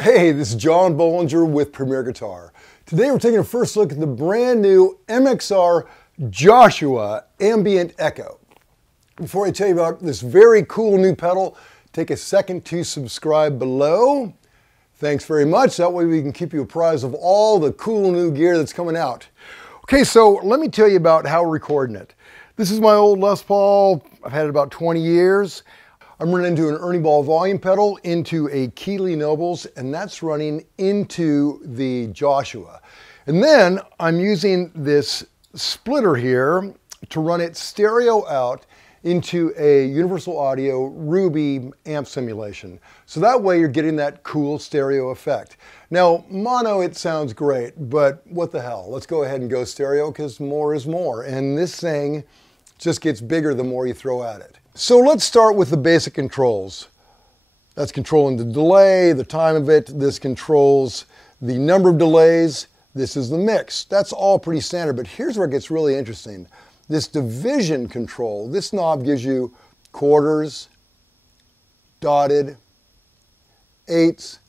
Hey, this is John Bohlinger with Premier Guitar. Today we're taking a first look at the brand new MXR Joshua Ambient Echo. Before I tell you about this very cool new pedal, take a second to subscribe below. Thanks very much. That way we can keep you apprised of all the cool new gear that's coming out. Okay, so let me tell you about how we're recording it. This is my old Les Paul. I've had it about 20 years. I'm running into an Ernie Ball volume pedal, into a Keeley Nobles, and that's running into the Joshua. And then I'm using this splitter here to run it stereo out into a Universal Audio Ruby amp simulation. So that way you're getting that cool stereo effect. Now, mono, it sounds great, but what the hell? Let's go ahead and go stereo because more is more. And this thing just gets bigger the more you throw at it. So let's start with the basic controls. That's controlling the delay, the time of it. This controls the number of delays. This is the mix. That's all pretty standard, but here's where it gets really interesting. This division control, this knob gives you quarters, dotted, eighths,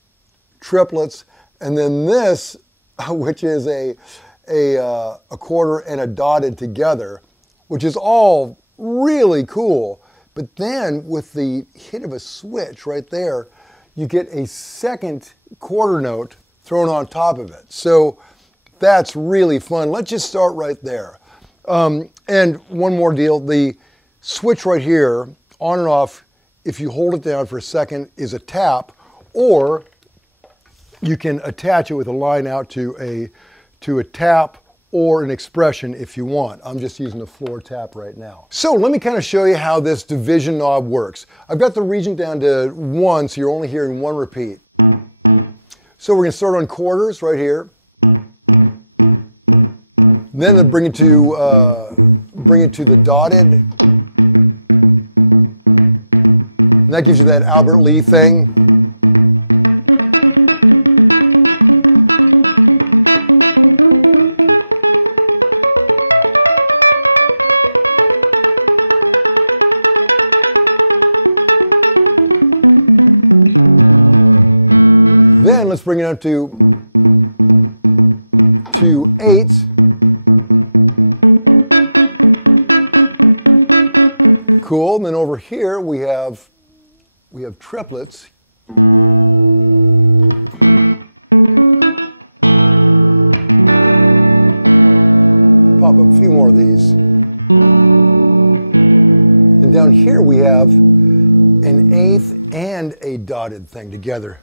triplets, and then this, which is a quarter and a dotted together, which is all really cool. But then with the hit of a switch right there, you get a second quarter note thrown on top of it. So that's really fun. Let's just start right there. And one more deal, the switch right here, on and off, if you hold it down for a second, is a tap, or you can attach it with a line out to a tap or an expression if you want. I'm just using the floor tap right now. So let me kind of show you how this division knob works. I've got the region down to 1, so you're only hearing 1 repeat. So we're going to start on quarters right here. Then bring it to the dotted. And that gives you that Albert Lee thing. Then let's bring it up to 8. Cool. And then over here we have triplets. Pop up a few more of these. And down here we have an eighth and a dotted thing together.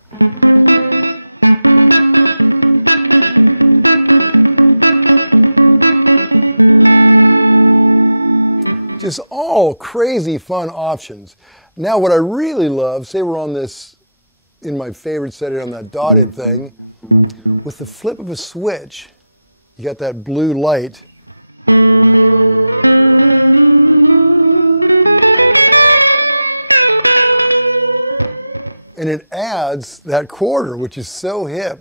Just all crazy fun options. Now what I really love, say we're on this, in my favorite setting on that dotted thing, with the flip of a switch, you got that blue light. And it adds that quarter, which is so hip.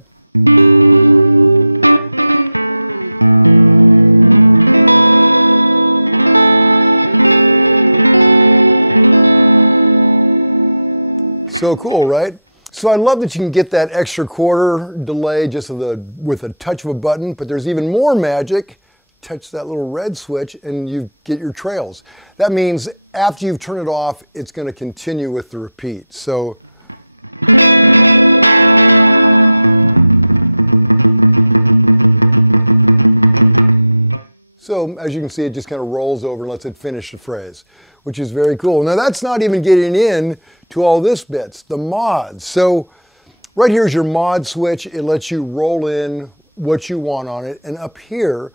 So cool, right? So I love that you can get that extra quarter delay just with a touch of a button, but there's even more magic. Touch that little red switch and you get your trails. That means after you've turned it off, it's going to continue with the repeat. So so as you can see, it just kind of rolls over and lets it finish the phrase, which is very cool. Now that's not even getting in to all this bits, the mods. So right here is your mod switch. It lets you roll in what you want on it. And up here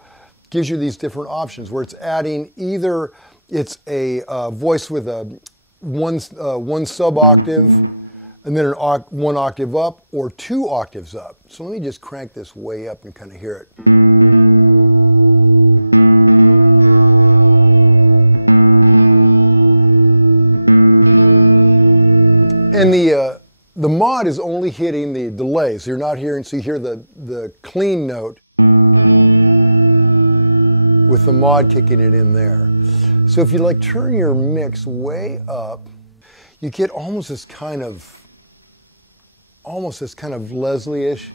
gives you these different options where it's adding either it's a voice with a one sub octave and then one octave up or 2 octaves up. So let me just crank this way up and kind of hear it. And the mod is only hitting the delay, so you're not hearing, so you hear the clean note with the mod kicking it in there. So if you like turn your mix way up, you get almost this kind of Leslie-ish.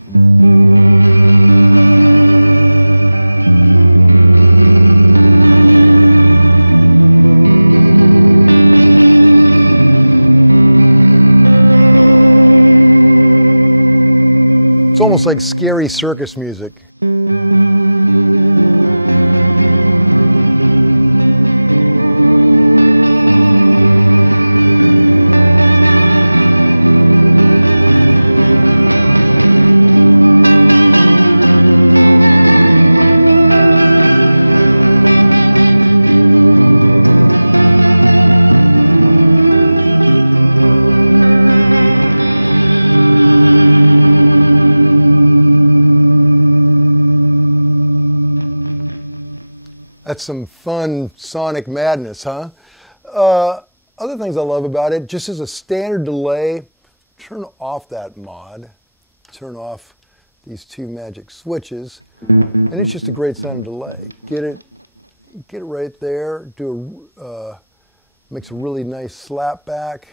It's almost like scary circus music. That's some fun sonic madness, huh? Other things I love about it, just as a standard delay, turn off that mod, turn off these 2 magic switches, and it's just a great sounding delay. Get it right there, makes a really nice slap back.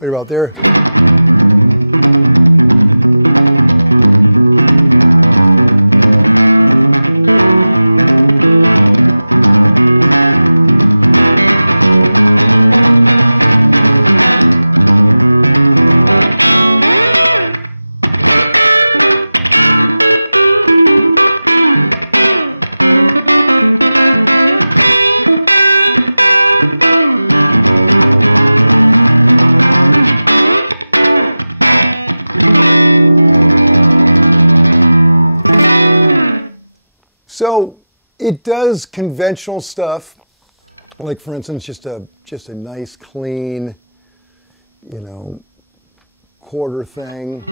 Right about there. So it does conventional stuff, like for instance, just a nice clean, you know, quarter thing.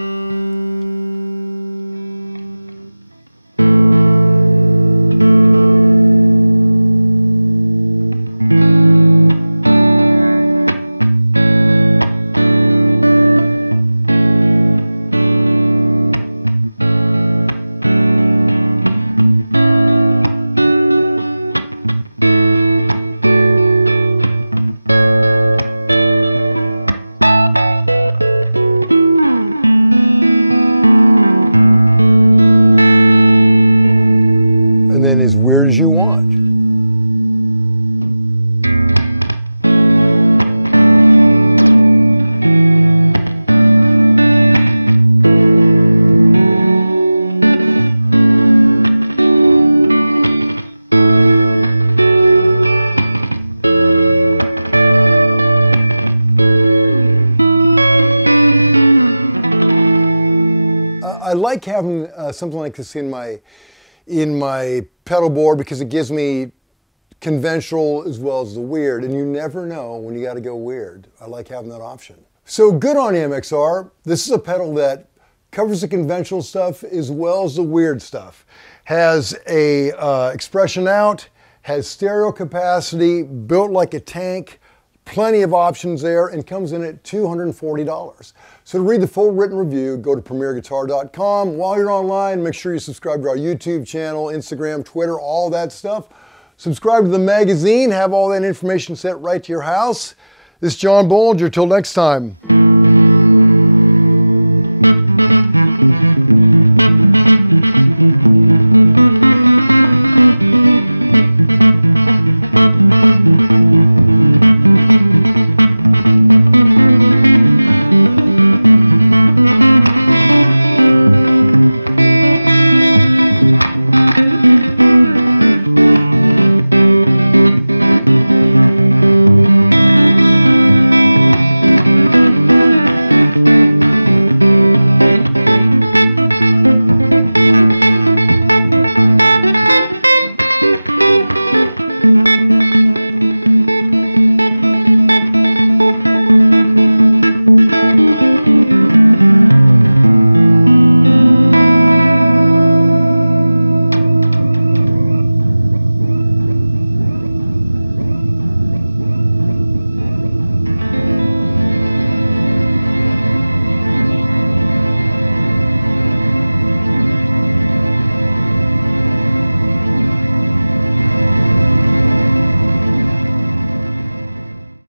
As weird as you want. I like having something like this in my pedal board because it gives me conventional as well as the weird, and you never know when you got to go weird. I like having that option. So good on MXR. This is a pedal that covers the conventional stuff as well as the weird stuff. Has a expression out, has stereo capacity, built like a tank, plenty of options there, and comes in at $240. So to read the full written review, go to premierguitar.com. While you're online, make sure you subscribe to our YouTube channel, Instagram, Twitter, all that stuff. Subscribe to the magazine, have all that information sent right to your house. This is John Bohlinger. Till next time.